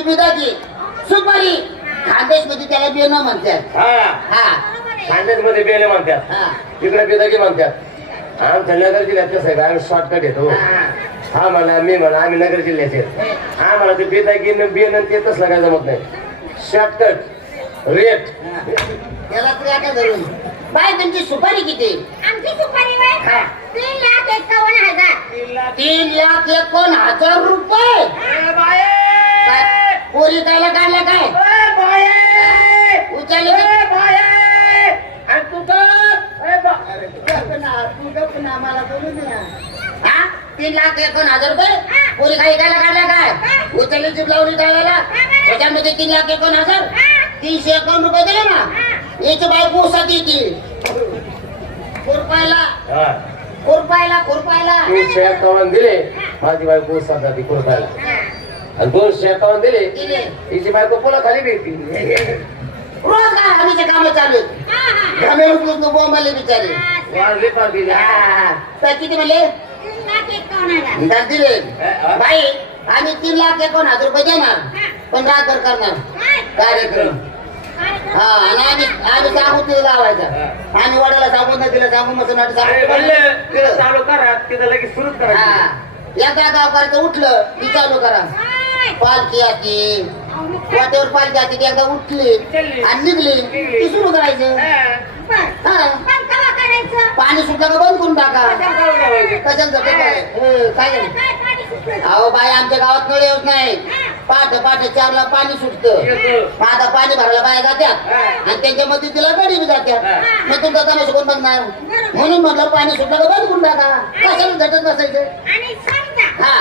तुमची बिदाची सुपारी खानदेश मध्ये त्याला बेन म्हणतात. हा खानदेश मध्ये बेले म्हणतात, हा इकडे बिदागी म्हणतात. आमच्या नगर जिल्ह्यात कसं आहे का आम्ही शॉर्टकट येतो. हा म्हणा मी म्हणा आम्ही नगर जिल्ह्याचे. हा म्हणा ते बेदागी बेन ते तसलं काय जमत नाही. शॉर्टकट रेट त्याला तरी आता धरून बाय तुमची सुपारी किती? आमची सुपारी वय 3,51,000. 3,51,000 रुपये. काय पोरी कायला काढल्या काय उचलले मला बोलू दे ना. हा 3,51,000 रुपये पोरी काही कायला काढल्या काय उचलली जीप लावली टाळायला त्याच्यामध्ये 3,51,000 351 रुपये दिले ना. याची बायको उसात येते खुरपायला खुरपायला खुरपायला 351 दिले माझी बायको उसात जाते खुरपायला. आणि 251 दिले हिची बायको पुन्हा खाली भेटती. रोज काय आम्ही काम चालू आहेत घामेल बोंबाले बिचारे वाजले पार दिले. तर किती म्हणले 3,51,000. दर दिले बाई आम्ही 3,51,000 रुपये देणार पण रात्र करणार कार्यक्रम. हा आणि आम्ही सांगू तिला लावायचा. आम्ही वडाला सांगू ना तिला सांगू मस्त नाट तिला चालू करा तिथं लगेच सुरूच करा. एका गावकऱ्याचं उठलं की चालू करा. पालखी आती वाटेवर पालखी आती ती एकदा उठली आणि निघली ती सुरू करायचं. पण केव्हा करायचं? पाणी सुटलं का बंद करून टाका. कशाला जाते काय काय पाणी सुटलं? अहो बाई आमच्या गावात नळ येत नाही. पाठ 4ला पाणी सुटतं. आता पाणी भरायला बाया जात्यात आणि त्यांच्यामध्ये तिला गडी बी जात्यात. मग तुमचा तमाशा कोण बघणार म्हणून म्हटलं पाणी सुटलं का बंद करून टाका. कशाला झटत बसायचं. आणि समजा हा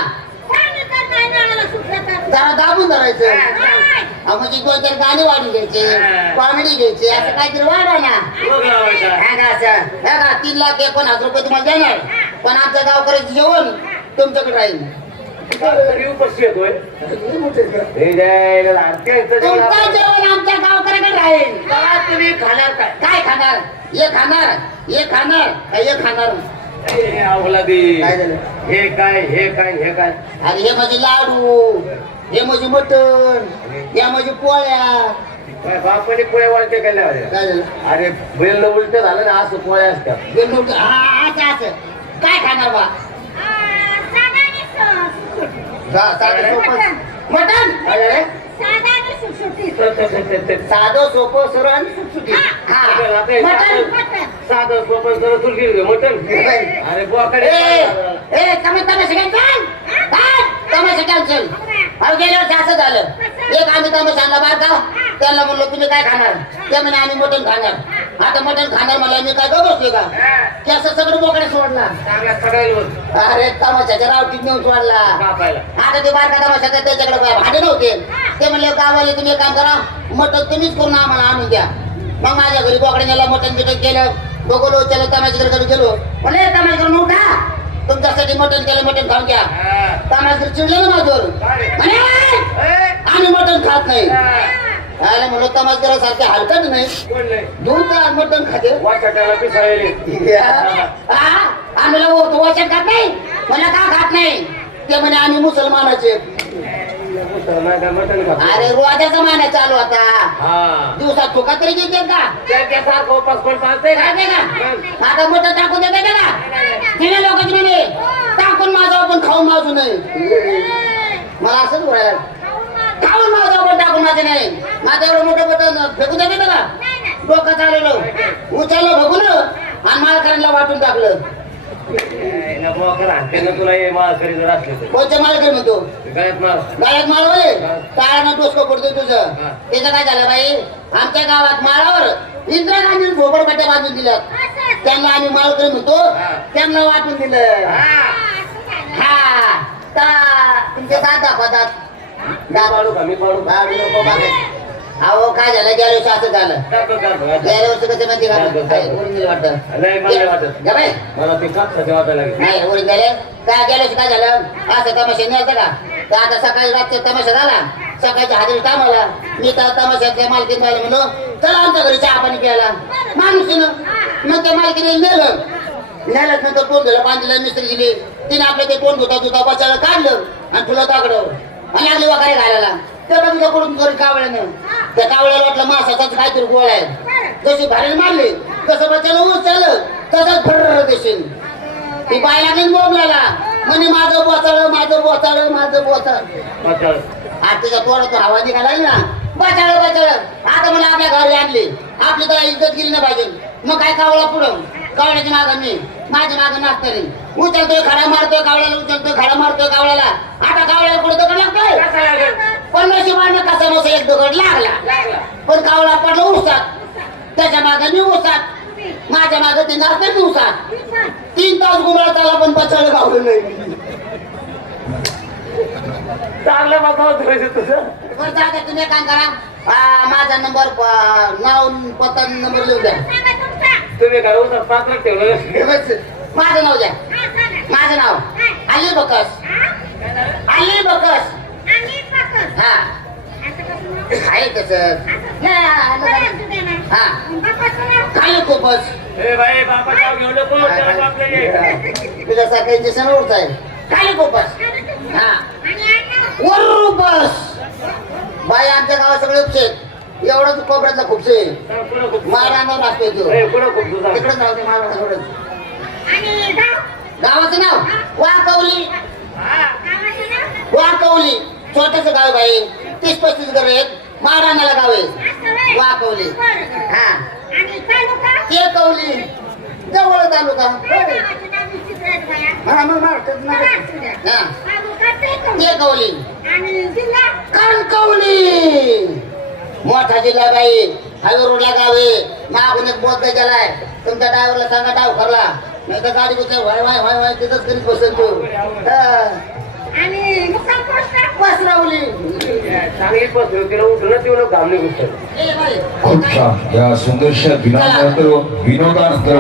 पाणी जर नाही नळाला सुटलं तर जरा दाबून धरायचं. म्हणजे 2-4 गाणी वाढून घ्यायचे कॉमेडी घ्यायची असं काहीतरी वाढा ना. हा का असं 3,51,000 रुपये तुम्हाला देणार पण आमच्या गावकऱ्याचं जेवण तुमच्याकडे राहील. उपाशी येतोय तुमचं जेवण आमच्या गावकऱ्याकडे राहील. तुम्ही खाणार काय काय खाणार हे खाणार हे खाणार हे खाणार. काय झालं हे काय हे काय हे काय. अरे हे म्हणजे लाडू हे म्हणजे मटण या म्हणजे पोळ्या. बापाने पोळ्या वाटते काय काय झालं अरे बैल उलट झालं ना असं पोळ्या असतात. असं असं काय खाणार बा साधा आणि मटण साधा आणि सुटसुटीत. साधं सोपं सरळ आणि सुटसुटीत. मटण साधं सोपं जरा तुलकी मटण. अरे बोकडे तमाशा कॅन्सल. अहो गेल्या वर्षी असं झालं एक आम्ही तमाशा आणला बार का त्यांना म्हणलो तुम्ही काय खाणार ते म्हणे आम्ही मटण खाणार. आता मटण खाणार मला मी काय बसले का की असं सगळं बोकडे सोडला. अरे तमाशाच्या रावटीत नेऊन सोडला. आता ते बारका तमाशा त्याच्याकडे भाडे नव्हते. ते म्हणले गावाले तुम्ही एक काम करा मटण तुम्हीच करून आम्हाला आणून द्या. मग माझ्या घरी बोकडे नेला मटण बिटन केलं बघलो चलो तमाशाकडे गेलो म्हणले तमाशाकडून उठा तुमच्यासाठी मटण केलं मटण खाऊन घ्या. तमाशाकडे चिडले ना माझ्यावर म्हणे आम्ही मटण खात नाही. आले म्हणलो तमाशगरासारखे हलकत नाही दूध मटण खाते आम्ही वाचन खात नाही मला का खात नाही ते म्हणे आम्ही मुसलमानाचे. अरे रोजाचा महिना चालू आता दिवसात चुका तरी घेते का आता मटण टाकून देते का तिने लोकांची म्हणे टाकून माझा पण खाऊन माझू नाही. मला असंच बोलायला खाऊन माझा पण टाकून माझे नाही. माझं एवढं मोठं बटन फेकून देते का डोकं चालवलं उचललं बघून आणि मालकऱ्यांना वाटून टाकलं. तुला हे माळ करी जर असले कोणत्या मालकरी म्हणतो गाळ्यात माळ वळे टाळानं डोसकं पडतोय तुझं. त्याचं काय झालं बाई आमच्या गावात माळावर इंदिरा गांधीने झोपडपट्ट्या बांधून दिल्यात. त्यांना आम्ही माळकरी म्हणतो त्यांना वाटून दिलं. हा तुमच्या दात दाखवतात पाडू का मी पाडू नको बाबा. अहो काय झालं गेल्या वर्षी असं झालं. गेल्या वर्षी कसं माहिती वाटतं मला ते कापसाचे वाटायला लागेल नाही उडून गेले काय गेल्या वर्षी काय झालं असं तमाशा न्यायचं का तर आता सकाळी रात्री तमाशा झाला सकाळच्या हाजरी टामाला मी तर तमाशातल्या मालकीन पाहिलं म्हणलो चला आमच्या घरी चहा पाणी प्यायला माणूस मग त्या मालकीने नेलं नंतर टोन झालं बांधलं मिस्त्री गेली तिने आपलं ते टोन धुता बसायला काढलं आणि तुला ताकडं आणि लागली वगैरे घालायला त्या बघितल्याकडून घरी कावळ्यानं त्या कावळ्याला वाटलं मासाचाच काहीतरी गोळ आहे जशी भारीने मारली तसं बचायला उचललं तसंच फर्र देशील ती बाय लागली बोबलाला म्हणे माझं बोचाळ माझं बोचाळ माझं बोचाळ तिच्या तोडातून हवा निघाला ना बचाळ बचाळ आता मला आपल्या घरी आणली आपली तर इज्जत गेली नाही पाहिजे मग काय कावळा पुढं कावळ्याची मागं मी माझ्या मागं नाचतरी उचलतोय खडा मारतोय कावळ्याला उचलतोय खडा मारतोय कावळ्याला आता कावळ्याला पुढे दगड लागतोय पण नशिबानं कसा नसा एक दगड लागला पण कावळा पडला उसात त्याच्या मागं मी उसात माझ्या मागं ती नाचते मी उसात 3 तास गुंगळा चालला पण बचाळ गावलं नाही चांगलं बाबा तुझं बरं जाता तुम्ही काम करा माझा नंबर नाव पत्ता नंबर लिहून द्या सांगा तुमचा. तुम्ही काय उसात 5 लाख ठेवलं माझं नाव द्या हा, सांगा. माझं नाव अली बकस हा? अली बकस आणि पकड. हा असं कसं नाव? आहे तसं बरं, असू दे ना. हा बापाचं नाव? खाली खूपच ए बाई बापा नाव घेऊ नको त्याला बापला ये. तुझ्यासारखं इंजेक्शन उडत आहे खाली खूपच हा आणि आडनाव? वर बस बाई आमच्या गावात सगळे उपशेत एवढं तू कोपऱ्यातला खूपसे पुढं खूप मारायला असतोय तू ए, पुढं खूप तुझा तिकडे जाऊ दे मला थोडं आणि गाव? गावाचं नाव वाकवली गावाचं नाव? वाकवली छोटस गाव आहे बाई 30-35 घर आहेत माराणाला गाव आहे असं होय? वाकवली बरं. हा आणि तालुका? ते कवली जवळ तालुका गावाचं नाव विचित्र आहे बाया. हा मग मारतात ना. बरं, असू द्या. हा तालुका टेकवली. ते कवली आणि जिल्हा? कणकवली मोठा जिल्हा बाई हायवे रोडला गाव आहे मागून एक बोध गेलाय तुमच्या ड्रायव्हरला सांगा डाव खरला नाही तर गाडी कुठे व्हाय व्हाय व्हाय व्हाय तिथंच करीत बसेल तू आणि मुक्काम पोस्ट? वस्त्रावली चांगली पसरू तिला उठूनच येऊ नको घामणी गोष्ट ए बाई खूप छान या सुंदरशा दिनानंतर विनोदानंतर